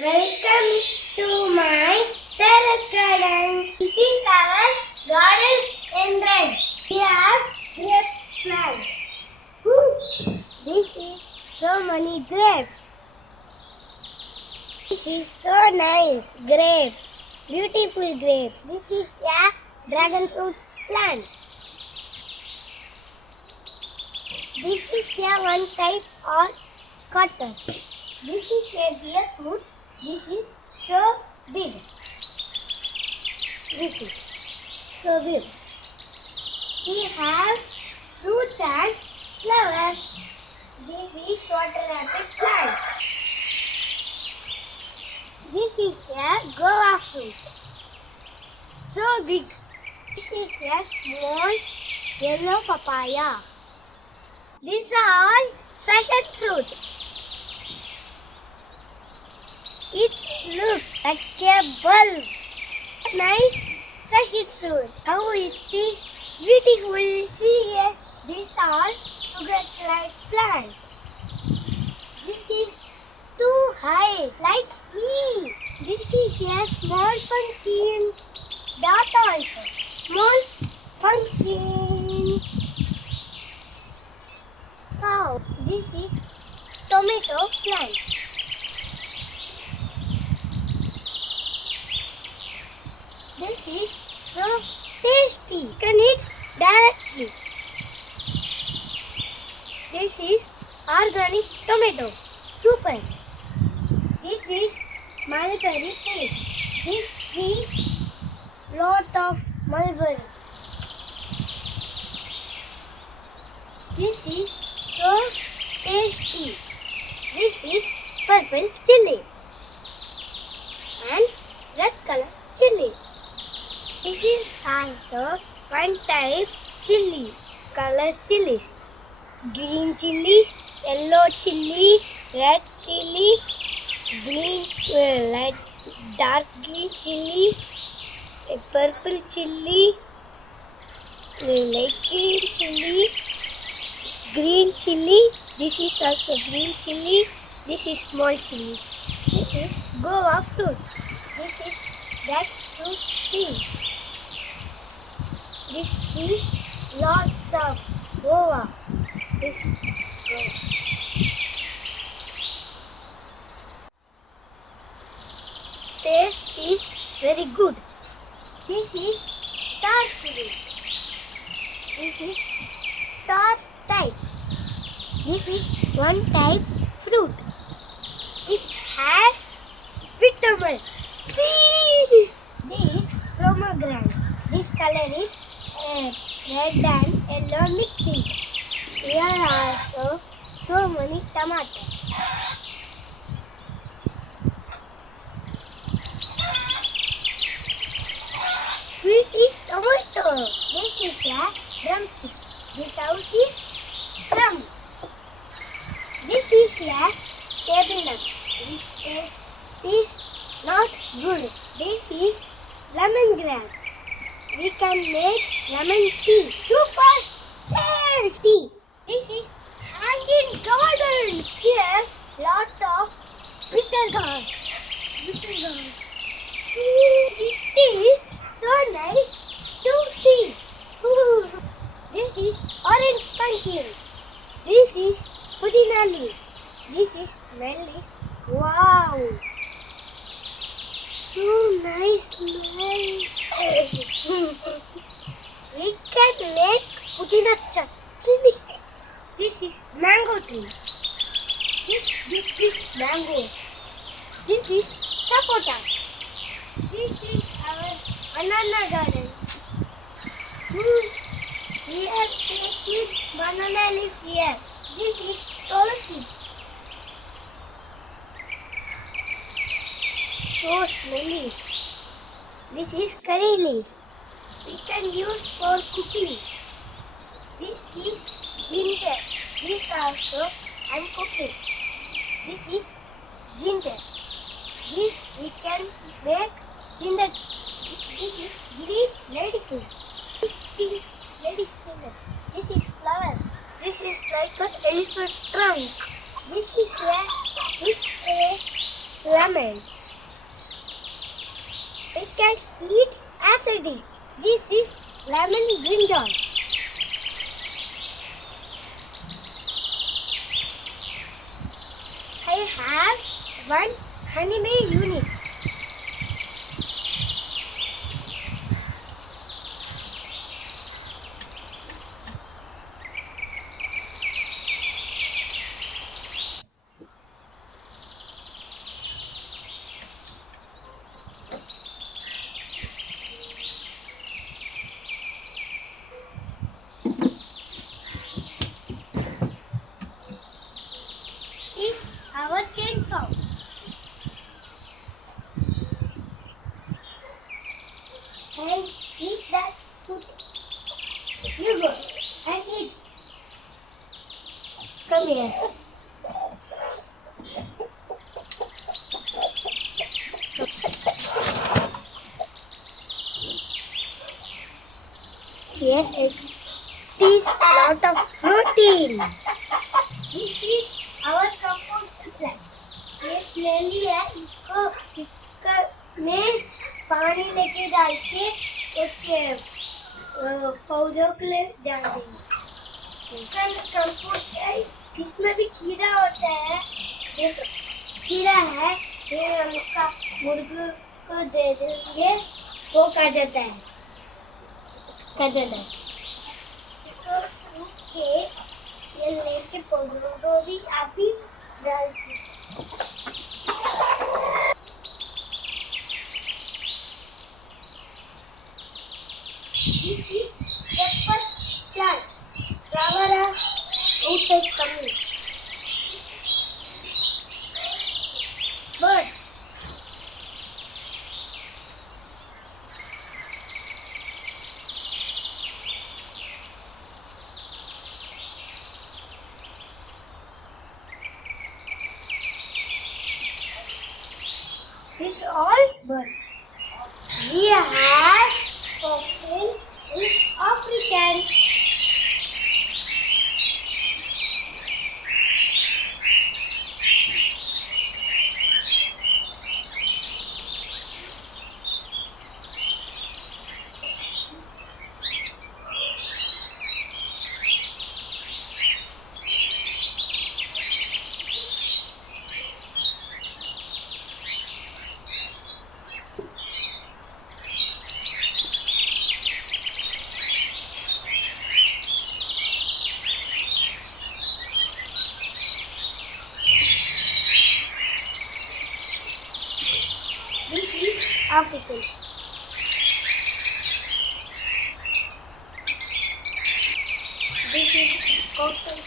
Welcome to my terrace garden. This is our garden entrance. We have grapes plant. This is so many grapes. This is so nice grapes. Beautiful grapes. This is a dragon fruit plant. This is a one type of cactus. This is a deer fruit. This is so big. This is so big. We have fruits and flowers. This is water apple plant. This is a guava fruit. So big. This is a small yellow papaya. These are all passion fruit. It looks like a bulb. Nice passion fruit. How it is beautiful. See here. These are sugar-like plants. This is too high, like me. This is a small pumpkin. That also. Small pumpkin. Wow, this is tomato plant. This is so tasty. You can eat directly. This is organic tomato. Super. This is mulberry tree. This tree lot of mulberry. This is so tasty. This is purple chili and red color chili. This is also one type chili, color chili. Green chili, yellow chili, red chili, green, light, dark green chili, purple chili, light green chili, green chili. This is also green chili. This is small chili. This is guava fruit. This is jackfruit tree. This tree lots of guava. This guava. Taste is very good. This is star fruit. This is star type. This is one type fruit. It has vitamin C. This pomegranate. This color is red and yellow mixing. Here are also so many tomatoes. We eat tomato. This is a drumstick. This house is drum. This is a table lamp. This is not good. This is lemongrass. We can make lemon tea. Super tasty. This is hanging garden. Here, lot of bitter gourd. Bitter gourd. It is so nice to see. This is orange pumpkin. This is pudina leaf. This is smell is wow. So nice smell. We can make pudina chutney. This is mango tree. This big mango. This is sapota. This is our banana garden. We have planted banana leaf here. This is tulsi. So smelly. This is curry leaf. We can use for cooking. This is ginger. This also I am cooking. This is ginger. This we can make ginger. This is green ladyfinger. This is pink ladyfinger. This is flower. This is like an elephant trunk. This is lemon. We can eat acidic. This is lemon brinjal. I have one honeymeal unit. Is our cane farm. And eat that food. You go and eat. Come here. Here is this lot of protein. This is our compost plant. ये ले लिया इसको इसका में पानी लेके डाल के कुछ पौधों के लिए डाल देंगे। इसका कंपोस्ट है, इसमें भी कीड़ा होता है। देखो कीड़ा है, ये हम उसका मुर्गी को दे देंगे, वो खा जाता है। इसको सूख के ये लेके पौधों को भी अभी डाल दीजिए। This is pepper plant. Flower outside coming. Bird. These all birds. We have spoken in African. This is African. This is cotton.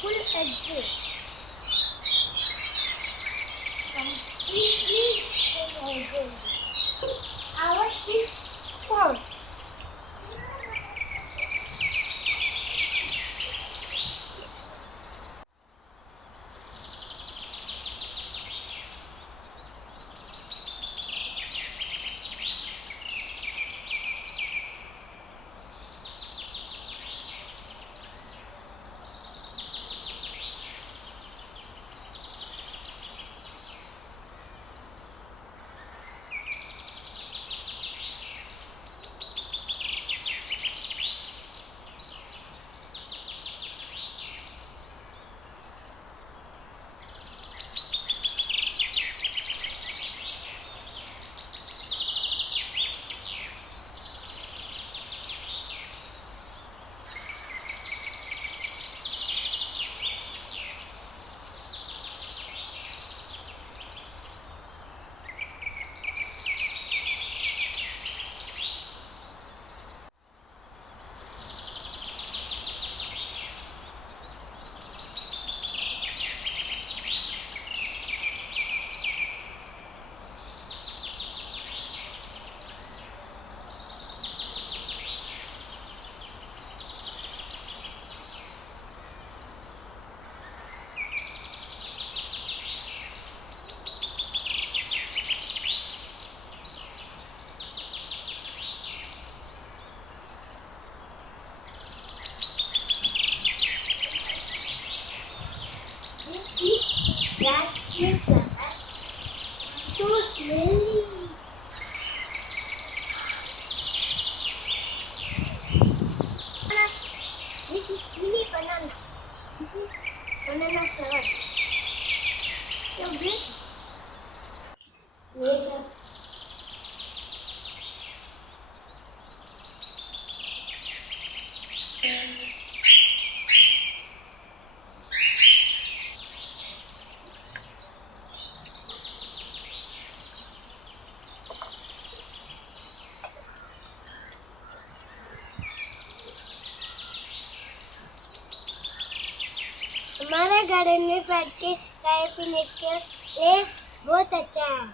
Full exist. Completely exist. Our fish pond. jasmine flower. So smelly. This is mini banana. Banana flower. So big. Later. हमारा garden में बैठ के चाय पीने के लिए बहुत अच्छा है।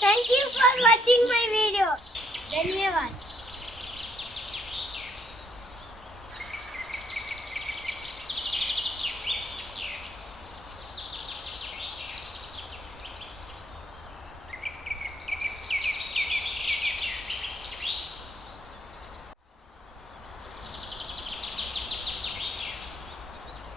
Thank you for watching my video. धन्यवाद।